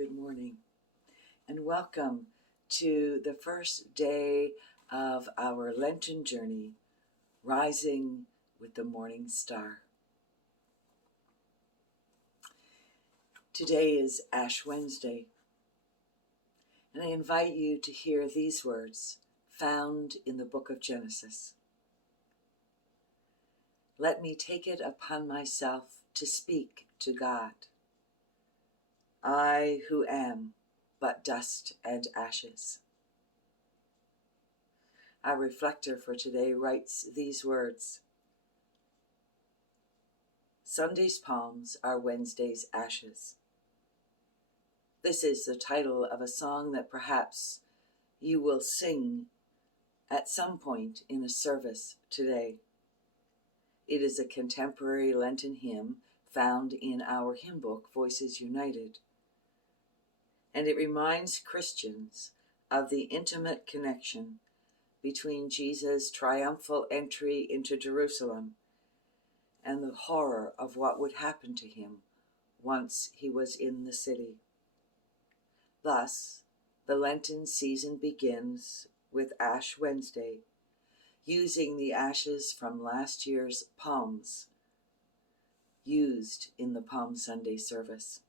good morning, and welcome to the first day of our Lenten journey, Rising with the Morning Star. Today is Ash Wednesday, and I invite you to hear these words found in the book of Genesis. Let me take it upon myself to speak to God. I who am but dust and ashes. Our reflector for today writes these words: Sunday's palms are Wednesday's ashes. This is the title of a song that perhaps you will sing at some point in a service today. It is a contemporary Lenten hymn found in our hymn book, Voices United. And it reminds Christians of the intimate connection between Jesus' triumphal entry into Jerusalem and the horror of what would happen to him once he was in the city. Thus, the Lenten season begins with Ash Wednesday, using the ashes from last year's palms used in the Palm Sunday service.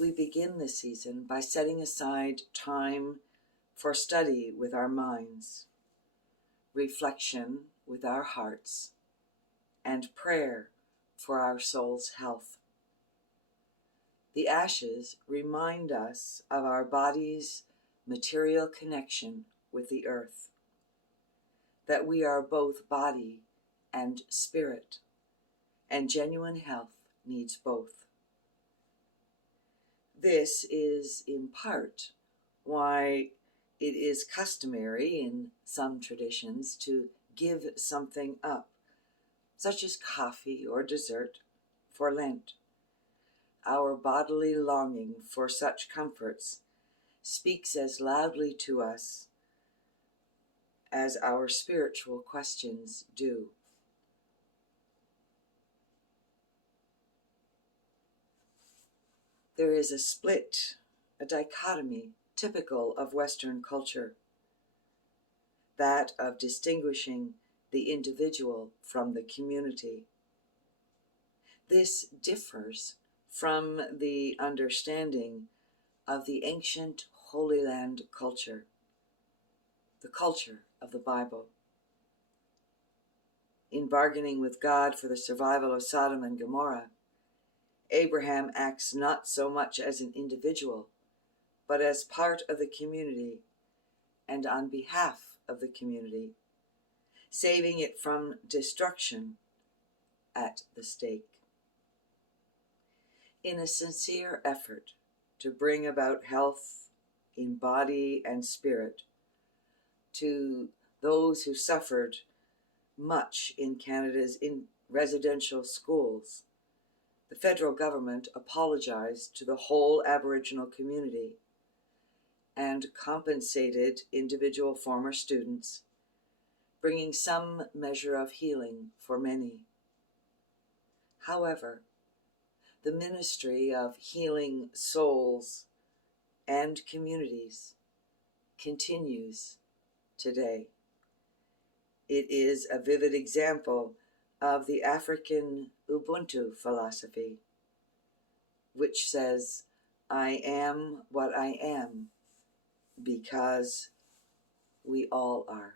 We begin the season by setting aside time for study with our minds, reflection with our hearts, and prayer for our soul's health. The ashes remind us of our body's material connection with the earth, that we are both body and spirit, and genuine health needs both. This is in part why it is customary in some traditions to give something up, such as coffee or dessert, for Lent. Our bodily longing for such comforts speaks as loudly to us as our spiritual questions do. There is a split, a dichotomy typical of Western culture, that of distinguishing the individual from the community. This differs from the understanding of the ancient Holy Land culture, the culture of the Bible. In bargaining with God for the survival of Sodom and Gomorrah, Abraham acts not so much as an individual, but as part of the community and on behalf of the community, saving it from destruction at the stake. In a sincere effort to bring about health in body and spirit to those who suffered much in Canada's residential schools, the federal government apologized to the whole Aboriginal community and compensated individual former students, bringing some measure of healing for many. However, the ministry of healing souls and communities continues today. It is a vivid example of the African Ubuntu philosophy, which says, I am what I am because we all are.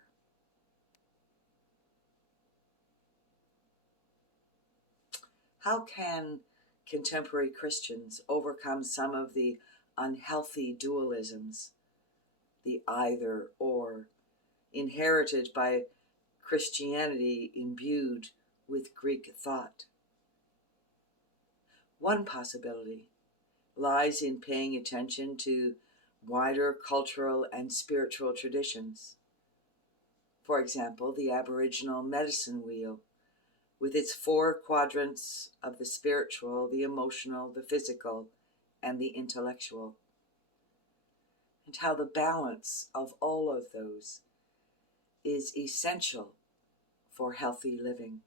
How can contemporary Christians overcome some of the unhealthy dualisms, the either or, inherited by Christianity imbued with Greek thought? One possibility lies in paying attention to wider cultural and spiritual traditions. For example, the Aboriginal medicine wheel, with its 4 quadrants of the spiritual, the emotional, the physical, and the intellectual, and how the balance of all of those is essential for healthy living.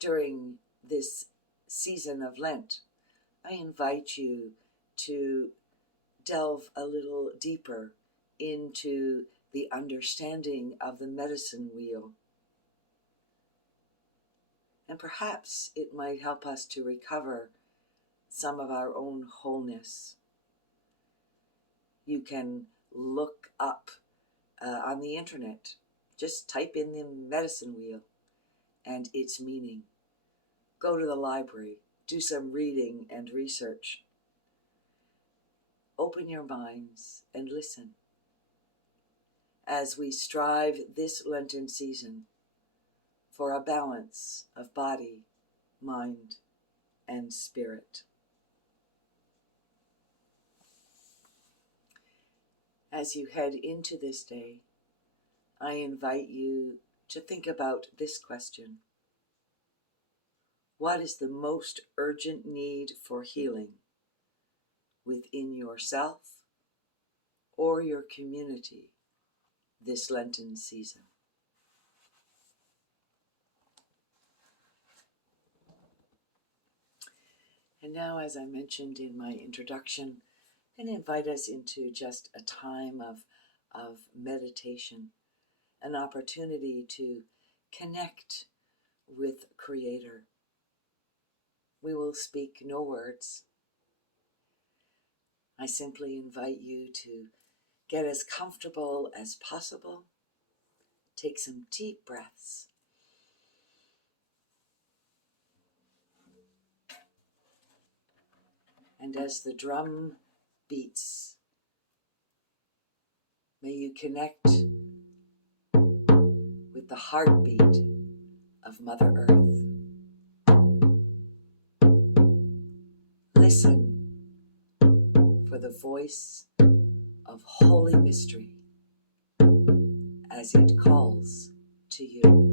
during this season of Lent, I invite you to delve a little deeper into the understanding of the medicine wheel. And perhaps it might help us to recover some of our own wholeness. You can look up on the internet, just type in the medicine wheel and its meaning. Go to the library, do some reading and research. Open your minds and listen as we strive this Lenten season for a balance of body, mind, and spirit. As you head into this day, I invite you to think about this question. What is the most urgent need for healing within yourself or your community this Lenten season? And now, as I mentioned in my introduction, and invite us into just a time of meditation, an opportunity to connect with Creator. We will speak no words. I simply invite you to get as comfortable as possible. Take some deep breaths. And as the drum beats, may you connect with the heartbeat of Mother Earth. Listen for the voice of Holy Mystery as it calls to you.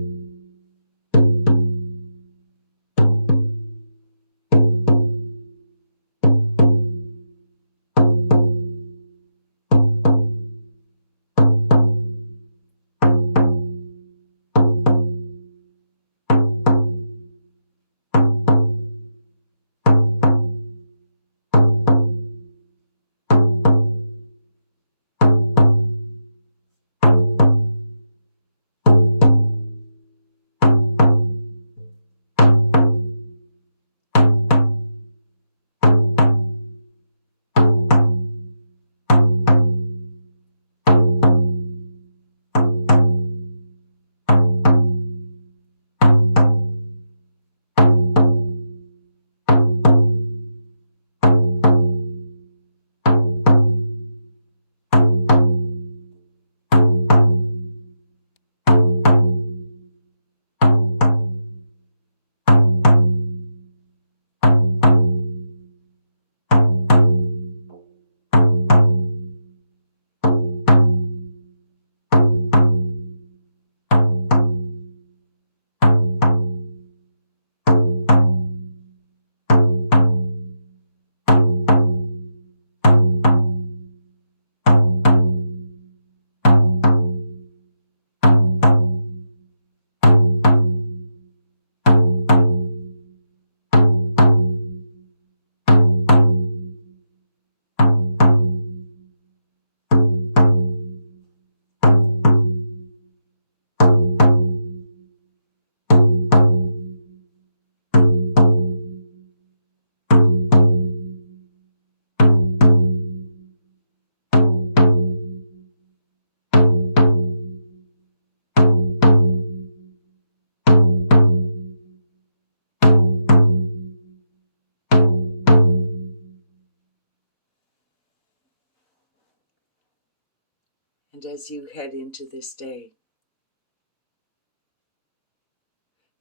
And as you head into this day,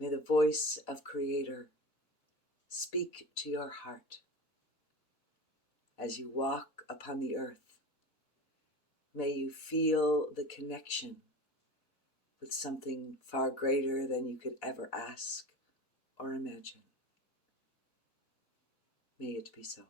may the voice of Creator speak to your heart. As you walk upon the earth, may you feel the connection with something far greater than you could ever ask or imagine. May it be so.